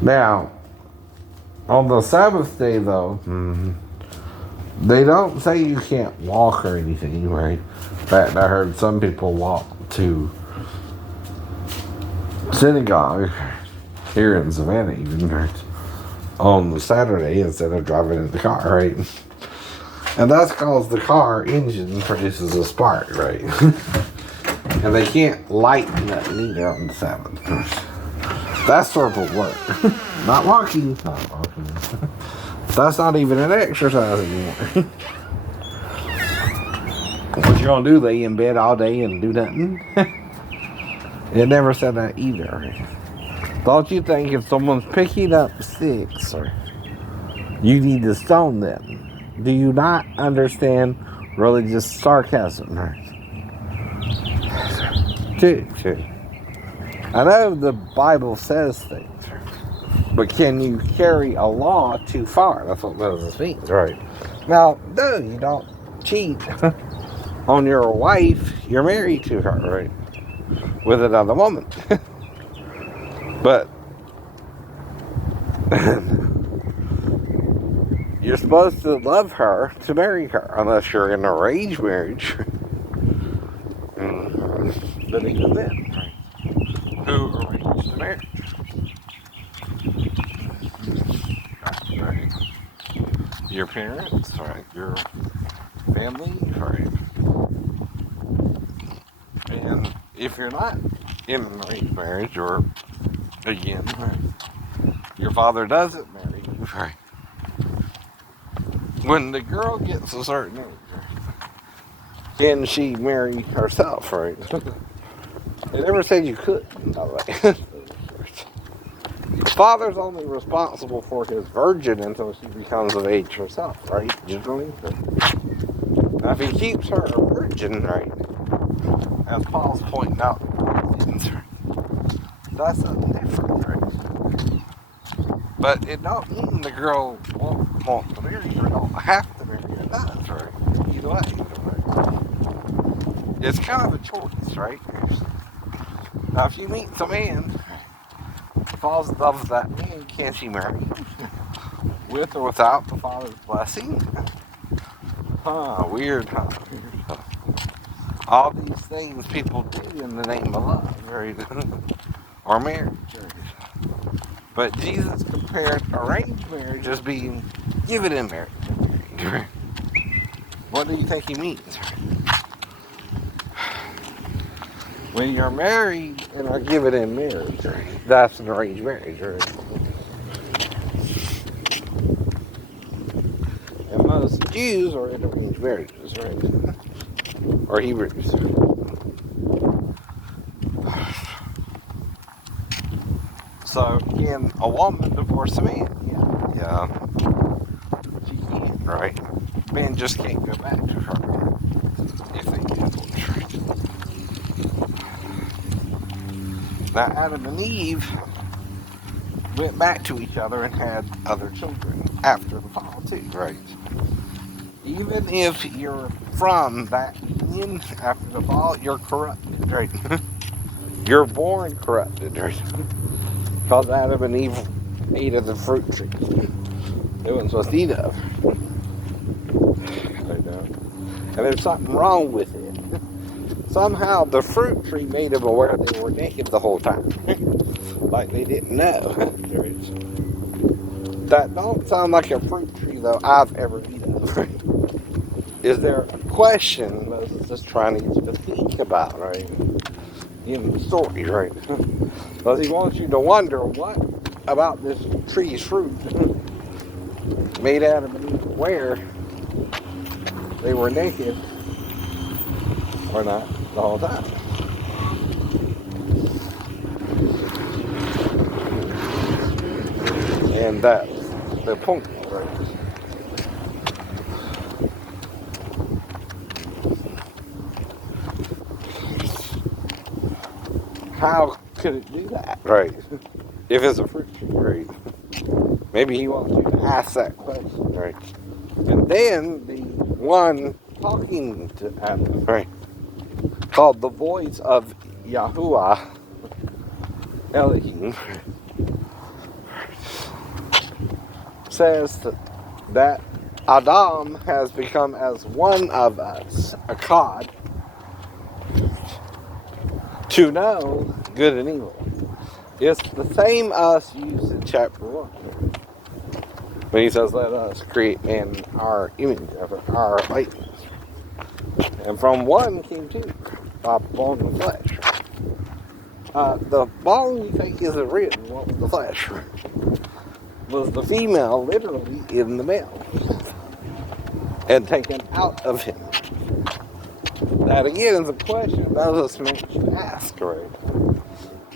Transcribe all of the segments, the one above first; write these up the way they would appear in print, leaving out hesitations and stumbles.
Now, on the Sabbath day, though, they don't say you can't walk or anything, right? In fact, I heard some people walk to synagogue here in Savannah, even, right, on the Saturday instead of driving in the car, right? And that's because the car engine produces a spark, right? And they can't light nothing either on the Sabbath. That's sort of work. Not walking. Not walking. That's not even an exercise anymore. What you gonna do? Lay in bed all day and do nothing? It never said that either. Don't you think if someone's picking up sticks, or you need to stone them? Do you not understand religious sarcasm? Dude. I know the Bible says things, but can you carry a law too far? That's what Moses means, right? Now, no, you don't cheat on your wife. You're married to her, right? With another woman. But you're supposed to love her to marry her, unless you're in an arranged marriage. But even then, right? Who arranged the marriage? Right. Your parents, right? Your family, right? And if you're not in an arranged marriage, or again, right, your father doesn't marry you, right? When the girl gets a certain age, right, can she marry herself, right? They never said you couldn't, by the way. The father's only responsible for his virgin until she becomes of age herself, right? Generally. Now, if he keeps her a virgin, right, as Paul's pointing out, that's something different, right? But it don't mean the girl won't want to marry her, don't have to marry her, it does, right? Either way, right? It's kind of a choice, right? Now, if you meet some man, falls in love with that man, can she marry him? With or without the father's blessing? Weird, huh? All these things people do in the name of love, right? Or marriage, right? But Jesus compared arranged marriage as being given in marriage. Right? What do you think he means? When you're married and are given in marriage, right? That's an arranged marriage, right? And most Jews are in arranged marriages, right? Or Hebrews. So can a woman divorce a man? Yeah. She can, right? Men just can't go back to her if they divorce, right? Now Adam and Eve went back to each other and had other children after the fall too, right? Even if you're from that union after the fall, you're corrupted, right? You're born corrupted, right? Because Adam and Eve ate of the fruit tree they weren't supposed to eat of. And there's something wrong with it. Somehow the fruit tree made them aware they were naked the whole time. Like they didn't know. That don't sound like a fruit tree though I've ever eaten of. Is there a question Moses is trying to get you to think about, right? In the story, right? Because he wants you to wonder what about this tree's fruit made Adam and Eve aware they were naked or not the whole time. And that's the point, right? How could it do that, right? If it's a fruit tree, right? Maybe he wants you to ask that question, right? And then the one talking to Adam, right, called the voice of Yahuwah Elohim, says that Adam has become as one of us, a God, to know good and evil. It's the same us used in chapter 1. When he says, let us create man in our image, our likeness. And from one came two, by bone and flesh. The bone you think isn't written, what was the flesh? Was the female literally in the male and taken out of him? That again is a question those men should ask, right?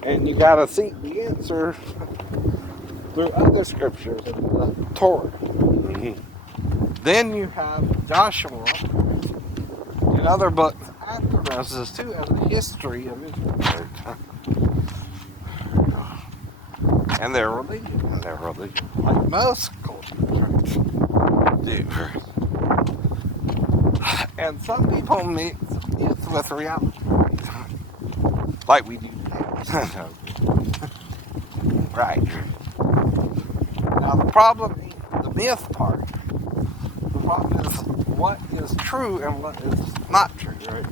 And you gotta seek the answer through other scriptures in the Torah. Then you have Joshua and other books after Moses too, as a history of Israel, and their religion, like most cultures do. And some people mix myth with reality, like we do today. Right. Now the problem ain't the myth part. The problem is what is true and what is not true, right?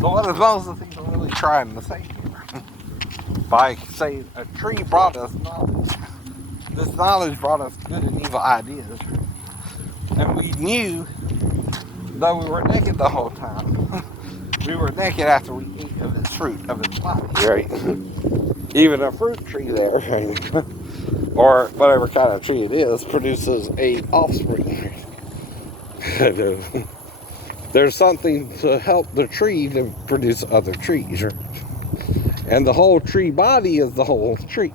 So what is Moses even really trying to say here? By saying a tree brought us knowledge. This knowledge brought us good and evil ideas. And we knew, though we were naked the whole time, we were naked after we ate of its fruit, of its body, right? Even a fruit tree there, right? Or whatever kind of tree it is, produces a offspring. There's something to help the tree to produce other trees. And the whole tree body is the whole tree.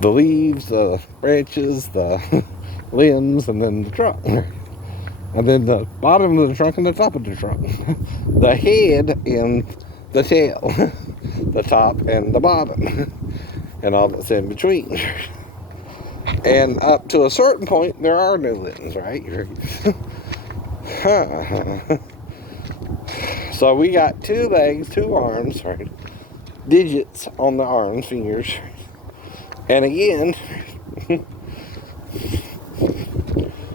The leaves, the branches, the limbs, and then the trunk. And then the bottom of the trunk and the top of the trunk. The head and the tail. The top and the bottom. And all that's in between. And up to a certain point, there are no limbs, right? So we got 2 legs, 2 arms, right? Digits on the arms, fingers. And again,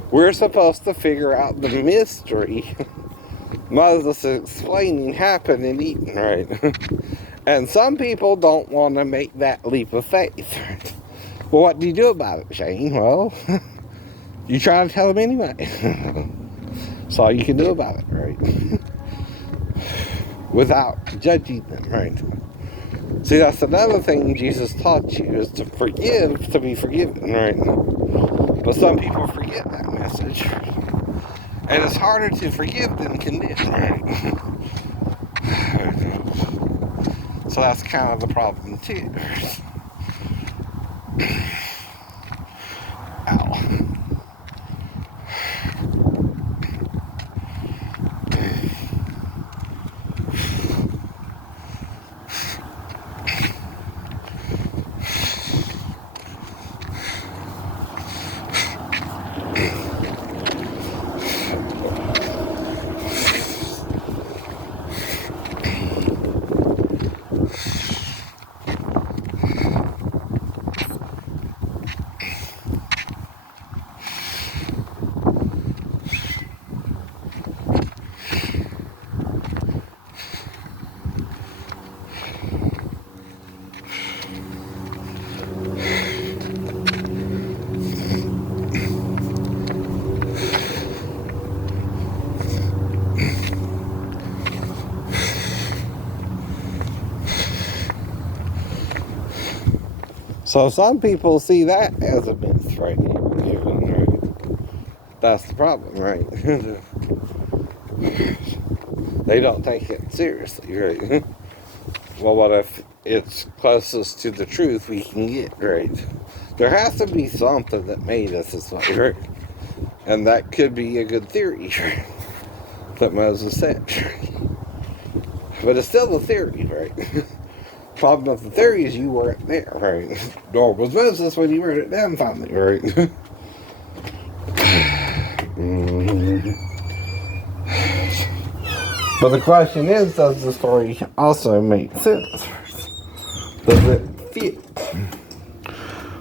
we're supposed to figure out the mystery Moses is explaining happened in Eden, right? And some people don't want to make that leap of faith. Well, what do you do about it, Shane? Well, you try to tell them anyway. That's all you can do about it, right? Without judging them, right? See, that's another thing Jesus taught you, is to forgive to be forgiven, right? But some people forget that message. And it's harder to forgive than condemn, right? So that's kind of the problem, too. Ow. So some people see that as a myth, right? That's the problem, right? They don't take it seriously, right? Well, what if it's closest to the truth we can get, right? There has to be something that made us this way, right? And that could be a good theory, right? That Moses said, right? But it's still a theory, right? Problem with the theory is you weren't there, right? Nor was Moses when you wrote it down finally, right? But the question is, does the story also make sense? Does it fit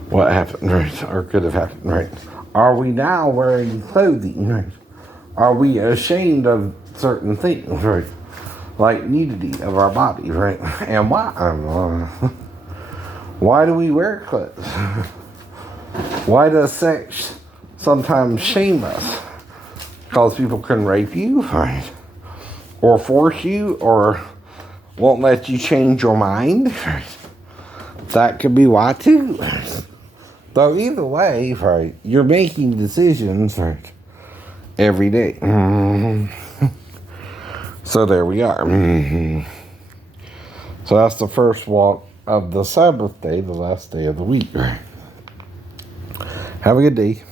what happened, right? Or could have happened, right? Are we now wearing clothing, right? Are we ashamed of certain things, right? Like nudity of our body, right? And why? Why do we wear clothes? Why does sex sometimes shame us? Because people can rape you, right? Or force you, or won't let you change your mind, right? That could be why too. Though either way, right, you're making decisions, right, every day. So there we are. So that's the first walk of the Sabbath day, the last day of the week. Right? Have a good day.